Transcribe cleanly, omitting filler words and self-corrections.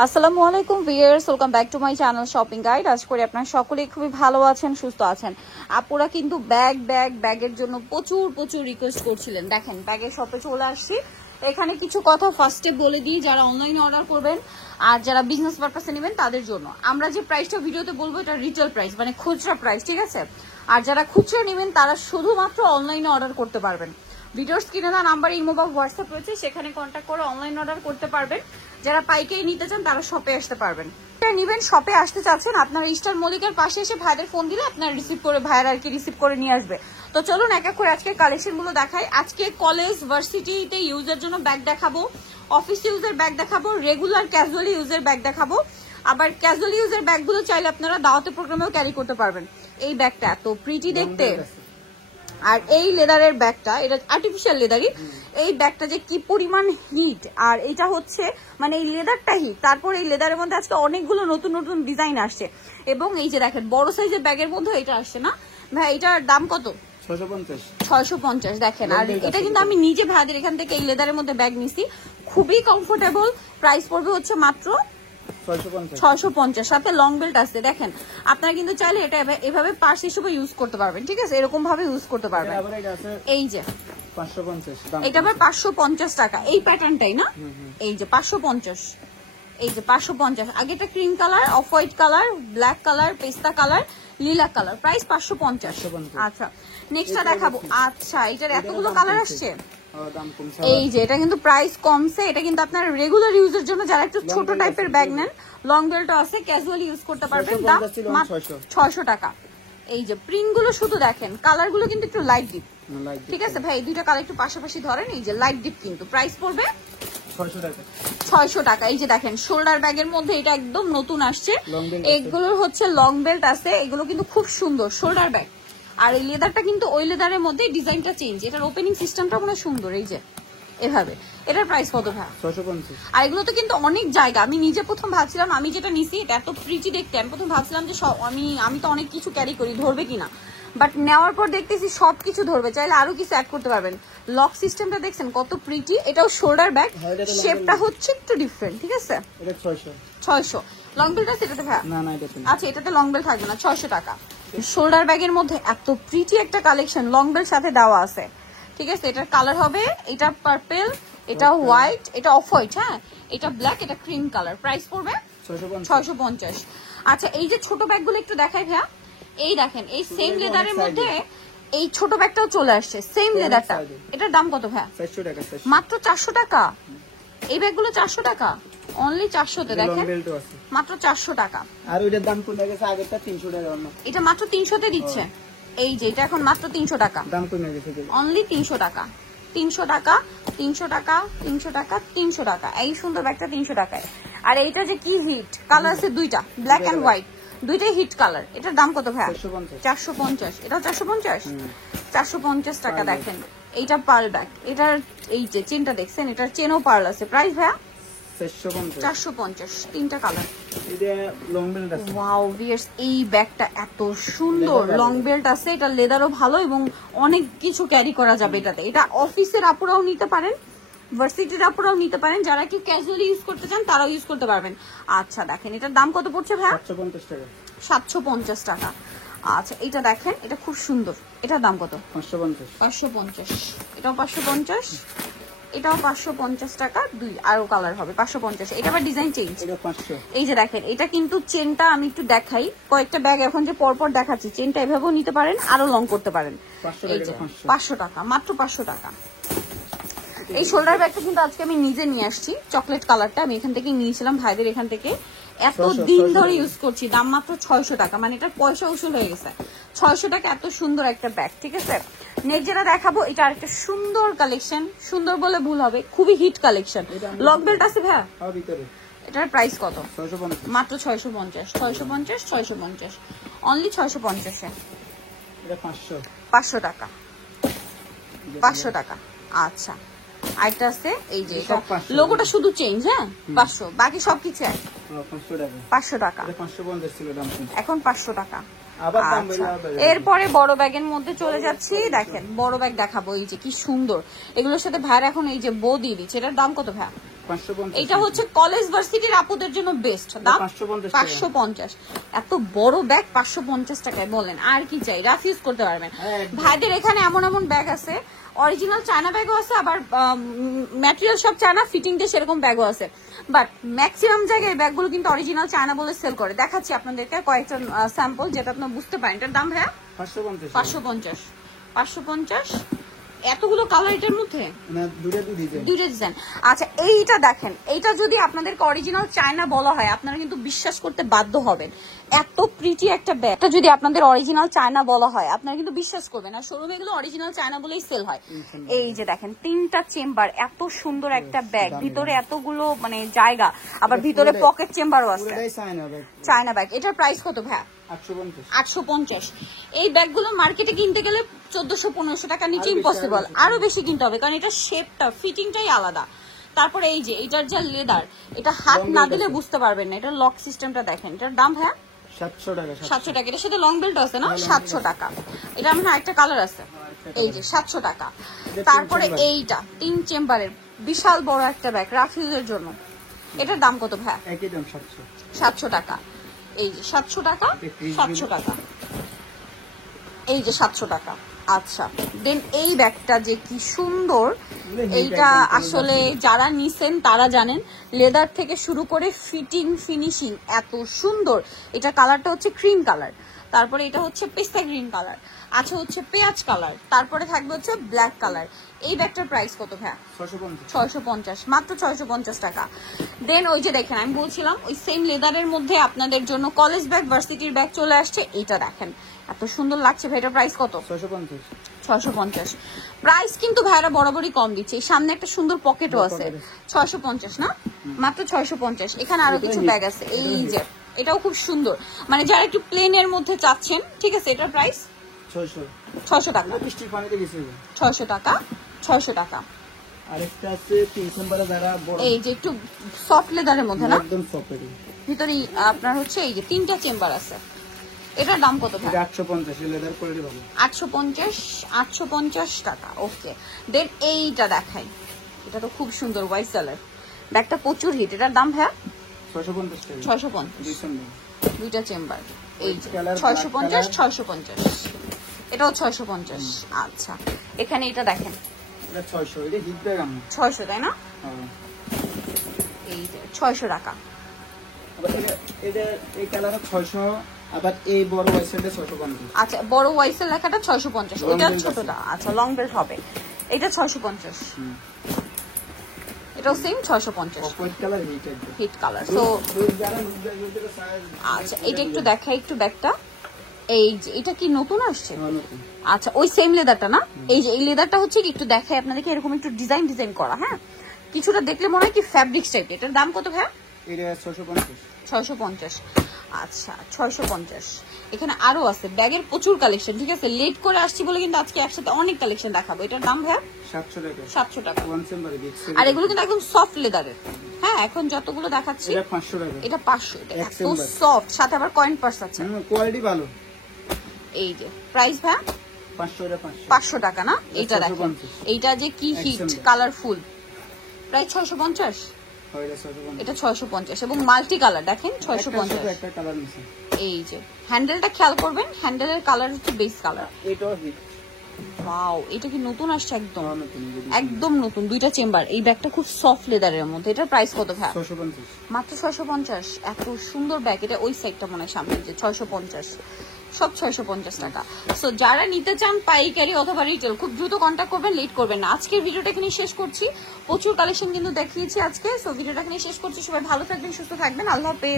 আসসালামু আলাইকুম viewers, welcome back to my channel shopping guide. আশা করি আপনারা সকলেই খুবই ভালো আছেন, সুস্থ আছেন। আপুরা কিন্তু ব্যাগের জন্য প্রচুর রিকোয়েস্ট করছিলেন। দেখেন ব্যাগের শপে চলে আসছি। এখানে কিছু কথা ফার্স্টে বলে দিই, যারা অনলাইনে অর্ডার করবেন আর যারা বিজনেস পারপাসে নেবেন তাদের জন্য। আমরা যে প্রাইসটা ভিডিওতে বলবো এটা রিটেল প্রাইস, মানে খুচরা প্রাইস, ঠিক আছে? আর যারা খুচরা নেবেন তারা শুধুমাত্র অনলাইনে অর্ডার করতে পারবেন। ভিডিওর স্ক্রিনে দেওয়া নাম্বার ইমো বা হোয়াটসঅ্যাপ রয়েছে, সেখানে কন্ট্যাক্ট করে অনলাইন অর্ডার করতে পারবেন। যারা পাইকারি নিতে চান তারা শপে আসতে পারবেন। নিবেন শপে আসতে চাচ্ছেন, আপনারা ইস্টার মল্লিকের পাশে এসে ভাইদের ফোন দিলে আপনারা রিসিভ করে ভাইয়ের আর কি রিসিভ করে নিয়ে আসবে। তো চলুন এক এক করে আজকে কালেকশন গুলো দেখাই। আজকে কলেজ ভার্সিটিতে ইউজের জন্য ব্যাগ দেখাবো, অফিস ইউজের ব্যাগ দেখাবো, রেগুলার ক্যাজুয়াল ইউজের ব্যাগ দেখাবো। আবার ক্যাজুয়াল ইউজের ব্যাগগুলো চাইলে আপনারা দাওয়াতে প্রোগ্রামেও ক্যারি করতে পারবেন। এই ব্যাগটা এত প্রিটি দেখতে, আর এই লেদারের ব্যাগটা, এটা আর্টিফিশিয়াল লেদারই। এই ব্যাগটা যে কি পরিমাণ হিট, আর এটা হচ্ছে মানে এই লেদারটা হিট। তারপর এই লেদারের মধ্যে আজকে অনেকগুলো নতুন ডিজাইন আসছে, এবং এই যে দেখেন বড় সাইজের ব্যাগের মধ্যে এটা আসছে না ভাই। এটার দাম কত? 650। দেখেন, আর এটা কিন্তু আমি নিজে ভাইদের এখান থেকে এই লেদারের মধ্যে ব্যাগ নিছি, খুবই কমফোর্টেবল। প্রাইস পড়বে হচ্ছে মাত্র 650, সাথে লং বেল্ট আছে। দেখেন আপনারা কিন্তু চাইলে এটা এভাবে পার্স হিসেবে ইউজ করতে পারবেন, ঠিক আছে? এরকম ভাবে ইউজ করতে পারবেন। এই যে 550, এটা আবার 550 টাকা। এই প্যাটার্নটাই না, এই যে 550, এই যে 550। আগে এটা cream colour, off white colour, black colour, পেস্তা কালার, লিলা কালার, প্রাইস 550। আচ্ছা নেক্সটটা দেখাবো। আচ্ছা এটার এতগুলো কালার আসছে। এই যে এটা কিন্তু প্রাইস কমছে, এটা কিন্তু আপনার রেগুলার ইউজের জন্য, যারা একটু ছোট টাইপের ব্যাগ নেন, লং বেল্টও আছে, ক্যাজুয়াল ইউজ করতে পারবেন। দাম 600 টাকা। এই যে প্রিন্ট গুলো শুধু দেখেন, কালার গুলো কিন্তু একটু লাইট ডিপ, ঠিক আছে ভাই? এই দুইটা কালার একটু পাশাপাশি ধরেন। এই যে লাইট ডিপ, কিন্তু প্রাইস পড়বে 600 টাকা। এই যে দেখেন শোল্ডার ব্যাগের মধ্যে এটা একদম নতুন আসছে, এগুলোর হচ্ছে লং বেল্ট আছে, এগুলো কিন্তু খুব সুন্দর শোল্ডার ব্যাগ। আর এই লেদারটা কিন্তু ওই লেদারের মধ্যে ডিজাইনটা চেঞ্জ, এটার ওপেনিং সিস্টেমটা মানে সুন্দর। এই যে এভাবে, এটার প্রাইস কত ভাই? 650। আর এগুলো তো কিন্তু অনেক জায়গা, আমি নিজে প্রথম ভাবছিলাম, আমি যেটা নিছি এটা এত প্রিটি দেখতে, আমি প্রথম ভাবছিলাম যে আমি তো অনেক কিছু ক্যারি করি, ধরবে কিনা, বাট নেওয়ার পর দেখতেছি সবকিছু ধরবে, চাইলে আরো কিছু অ্যাড করতে পারবেন। লক সিস্টেমটা দেখছেন কত প্রিটি, এটাও শোল্ডার ব্যাগ, শেপটা হচ্ছে একটু ডিফারেন্ট, ঠিক আছে? এটা 600। লং বেল্ট আছে এটাতে ভাই? না এটাতে। আচ্ছা এটাতে লং বেল্ট থাকবে না, 600 টাকা। শোল্ডার ব্যাগের মধ্যে এত প্রিটি একটা কালেকশন, লং বেল্ট সাথে দেওয়া আছে, ঠিক আছে? এটার কালার হবে, এটা পার্পল, এটা হোয়াইট, এটা অফ হোয়াইট, হ্যাঁ এটা ব্ল্যাক, এটা ক্রিম কালার। প্রাইস পড়বে 650। আচ্ছা এই যে ছোট ব্যাগগুলো একটু দেখাই ভাইয়া। এই দেখেন এই সেম লেদারের মধ্যে এই ছোট ব্যাগটাও চলে আসছে, সেম লেদারটা। এটার দাম কত ভাইয়া? 400 টাকা। মাত্র 400 টাকা। এই ব্যাগগুলো 400 টাকা, অনলি 400 তে। দেখেন মাত্র 400 টাকা। আর ওইটার দাম কমে গেছে, আগেরটা 300 টাকা। এটা মাত্র 300 তে দিচ্ছে। এই যে এটা এখন মাত্র 300 টাকা, দাম কমে গেছে, অনলি 300 টাকা। 300 টাকা, 300 টাকা, 300 টাকা, 300 টাকা। এই সুন্দর ব্যাগটা 300 টাকায়। আর এইটা যে কি হিট কালার আছে, দুইটা ব্ল্যাক এন্ড হোয়াইট, দুইটাই হিট কালার। এটার দাম কত ভাই? 450। এটাও 450, 450 টাকা। দেখেন এইটা পার্ল ব্যাগ, এটার এই যে চেনটা দেখছেন, এটার চেনও পার্ল আছে। প্রাইস ভাইয়া 450, তিনটা কালার। ওয়াও ভিউয়ার্স, এই ব্যাগটা এত সুন্দর, লং বেল্ট আছে, এটা লেদারও ভালো এবং অনেক কিছু ক্যারি করা যাবে এটাতে। এটা অফিসের আপুরাও নিতে পারেন, ভার্সিটির আপুরাও নিতে পারেন, যারা কি ক্যাজুয়ালি ইউজ করতে চান তারাও ইউজ করতে পারবেন। আচ্ছা দেখেন এটার দাম কত পড়ছে ভাই? 750 টাকা। আচ্ছা এটা দেখেন, এটা খুব সুন্দর, এটার দাম কত? 550। এটাও 550, এটাও 550 টাকা। দুই আরো কালার হবে 550। এটা আবার ডিজাইন চেঞ্জ। এই যে দেখেন এটা কিন্তু চেনটা আমি একটু দেখাই, কয়েকটা ব্যাগ এখন যে পরপর দেখাচ্ছি, চেনটা এভাবেও নিতে পারেন, আরো লং করতে পারেন। এই যে 500 টাকা, মাত্র 500 টাকা। এই শোল্ডার ব্যাগটা কিন্তু আজকে আমি নিজে নিয়ে আসছি, চকলেট কালারটা আমি এখান থেকে নিয়েছিলাম ভাইদের এখান থেকে, এত দিন ধরে ইউজ করছি। দাম মাত্র 600 টাকা, মানে এটা পয়সা উসুল হয়ে গেছে। 600 টাকা এত সুন্দর একটা ব্যাগ, ঠিক আছে? নেক্সট যেটা দেখাবো, এটা আরেকটা সুন্দর কালেকশন, সুন্দর বলে ভুল হবে, খুবই হিট কালেকশন। লক বেল্ট আছে ভাইয়া? এটার প্রাইস কত? মাত্র 650। 650, অনলি 650 এ। 500 টাকা, 500 টাকা। আচ্ছা আরেকটা আছে, এই যে লোগোটা শুধু চেঞ্জ, হ্যাঁ 500, বাকি সবকিছু এক। 500 টাকা, এখন 500 টাকা। এরপরে বড় ব্যাগের মধ্যে চলে যাচ্ছি। দেখেন বড় ব্যাগ দেখাবো, এই যে কি সুন্দর, এগুলোর সাথে ভাইয়ার এখন এই যে বো দিয়ে দিচ্ছে। এটার দাম কত ভাইয়া? 550 এটা হচ্ছে কলেজ ভার্সিটির আপুদের জন্য বেস্ট দাম 550 550 এত বড় ব্যাগ 550 টাকায় বলেন আর কি চাই রাফ ইউজ করতে পারবেন ভাইদের এখানে এমন এমন ব্যাগ আছে অরিজিনাল চায়না ব্যাগও আছে আবার ম্যাটেরিয়াল সব চায়না ফিটিং দিয়ে সেরকম ব্যাগও আছে বাট ম্যাক্সিমাম জায়গায় ব্যাগগুলো কিন্তু অরিজিনাল চায়না বলে সেল করে দেখাচ্ছি আপনাদেরকে কয়েকটা স্যাম্পল যেটা আপনারা বুঝতে পারেন এটার দাম ভাইয়া 550 550 এতগুলো কালার এটার মধ্যে না দুটো ডিজাইন আচ্ছা এইটা দেখেন এইটা যদি আপনাদেরকে অরিজিনাল চায়না বলা হয় আপনারা কিন্তু বিশ্বাস করতে বাধ্য হবেন এত প্রিটি একটা ব্যাগ এটা যদি আপনাদের অরিজিনাল চায়না বলা হয় আপনারা কিন্তু বিশ্বাস করবেন আর শোরুমে এগুলো অরিজিনাল চায়না বলেই সেল হয় এই যে দেখেন 3টা চেম্বার এত সুন্দর একটা ব্যাগ ভিতরে এতগুলো মানে জায়গা আবার ভিতরে পকেট চেম্বারও আছে চায়না ব্যাগ এটার প্রাইস কত ভাই 850 এই ব্যাগগুলো মার্কেটে কিনতে গেলে 1400-1500 টাকা নিচে ইম্পসিবল আরো বেশি কিনতে হবে কারণ এটা শেপটা ফিটিংটাই আলাদা তারপরে এই যে এটার যা লেদার এটা হাত না দিলে বুঝতে পারবেন না এটার লক সিস্টেমটা দেখেন এটার দাম হ্যাঁ 700 টাকা এটার সাথে লং বেল্ট আছে না 700 টাকা এটা আমার একটা কালার আছে এই যে 700 টাকা তারপরে এইটা 3 চেম্বারের বিশাল বড় একটা ব্যাগ রাফ ইউজের জন্য এটার দাম কত ভাই একই দাম 700 টাকা এই যে 700 টাকা 700 টাকা এই যে 700 টাকা আচ্ছা দেন এই ব্যাগটা যে কি সুন্দর এইটা আসলে যারা নিছেন তারা জানেন লেদার থেকে শুরু করে ফিটিং ফিনিশিং এত সুন্দর এটা কালারটা হচ্ছে ক্রিম কালার তারপরে এটা হচ্ছে পেস্তা গ্রিন কালার আচ্ছা হচ্ছে পেঁয়াজ কালার তারপরে থাকবে হচ্ছে ব্ল্যাক কালার এই ব্যাগটার প্রাইস কত ভাই 650 মাত্র 650 টাকা দেন ওই যে দেখেন আমি বলছিলাম ওই সেম লেদারের মধ্যে আপনাদের জন্য কলেজ ব্যাগ ভার্সিটির ব্যাগ চলে আসছে এইটা দেখেন এত সুন্দর লাগছে ভাই এটার প্রাইস কত 650 প্রাইস কিন্তু ভাইরা বরাবরই কম দিচ্ছে এই সামনে একটা সুন্দর পকেটও আছে 650 না মাত্র 650 এখানে আরো কিছু ব্যাগ আছে এই যে এটাও খুব সুন্দর মানে যারা একটু প্লেনের মধ্যে চাচ্ছেন ঠিক আছে এটার প্রাইস 600 টাকা 600 টাকা 600 টাকা আরেকটা আছে 3 চেম্বারে যারা বড় এই যে একটু সফট লেদারের মধ্যে না একদম সফট ভিতরে আপনার হচ্ছে এই যে 3টা চেম্বার আছে এটার দাম কত ভাই 850 লেদার কোয়ালিটি ভালো 850 টাকা ওকে দেন এইটা দেখাই এটা তো খুব সুন্দর হোয়াইট কালার ব্যাগটা প্রচুর হিট এটার দাম ভাই 650 650 দুইটা চেম্বার এই যে 650 650 এটাও 650 আচ্ছা এখানে এটা দেখেন এটা 600 এটা হিট ব্যাগ আমি 600 তাই না হ্যাঁ এই যে 600 টাকা আবার এটা এই কালার 600 আবার এই বড় ওয়াইসেলটা 650 আচ্ছা বড় ওয়াইসেল লেখাটা 650 ওটা ছোটটা আচ্ছা লং বেল্ট হবে এটা 650 এটাও same 650 white colour hit colour so আচ্ছা এটা একটু দেখাই একটু ব্যাগটা এই যে এটা কি নতুন আসছে আচ্ছা ওই সেম লেদারটা না এই যে এই লেদারটা হচ্ছে কি একটু দেখাই আপনাদেরকে এরকম একটু ডিজাইন করা হ্যাঁ কিছুটা দেখলে মনে হয় কি ফ্যাব্রিক্স টাইপ এটার দাম কত ভাই এটা 650 আচ্ছা 650 এখানে আরো আছে ব্যাগের প্রচুর কালেকশন ঠিক আছে লেট করে আসছি বলে কিন্তু আজকে একসাথে অনেক কালেকশন দেখাবো এটার দাম ভাই 700 টাকা আর এগুলো কিন্তু একদম সফট লেদারের হ্যাঁ এখন যতগুলো দেখাচ্ছি এটা 500 টাকা এটা 500 এটা এত সফট সাথে আবার কয়েন পার্স আছে কোয়ালিটি ভালো এই যে প্রাইস ভাই 500 টাকা না এটা দেখেন এইটা যে কি হিট কালারফুল প্রায় 650 এটা 650 এবং মাল্টি কালার দেখেন 650 একটা কালার মিশে এই যে হ্যান্ডেলটা খেয়াল করবেন হ্যান্ডেলের কালার হচ্ছে বেস কালার এটাও হিট ওয়াও এটা কি নতুন আসছে একদম নতুন দুইটা চেম্বার এই ব্যাগটা খুব সফট লেদারের মধ্যে এটার প্রাইস কত ভাই 650 মাত্র 650 এত সুন্দর ব্যাগ এটা ওই সাইডটা মনে হয় সামনে যে 650 সব 650 টাকা সো যারা নিতে চান পাইকারি অথবা রিটেল খুব দ্রুত কন্টাক্ট করবেন লেট করবেন না আজকের ভিডিওটা এখানে শেষ করছি প্রচুর কালেকশন কিন্তু দেখিয়েছি আজকে সো ভিডিওটা এখানে শেষ করছি সবাই ভালো থাকবেন সুস্থ থাকবেন আল্লাহ হাফেজ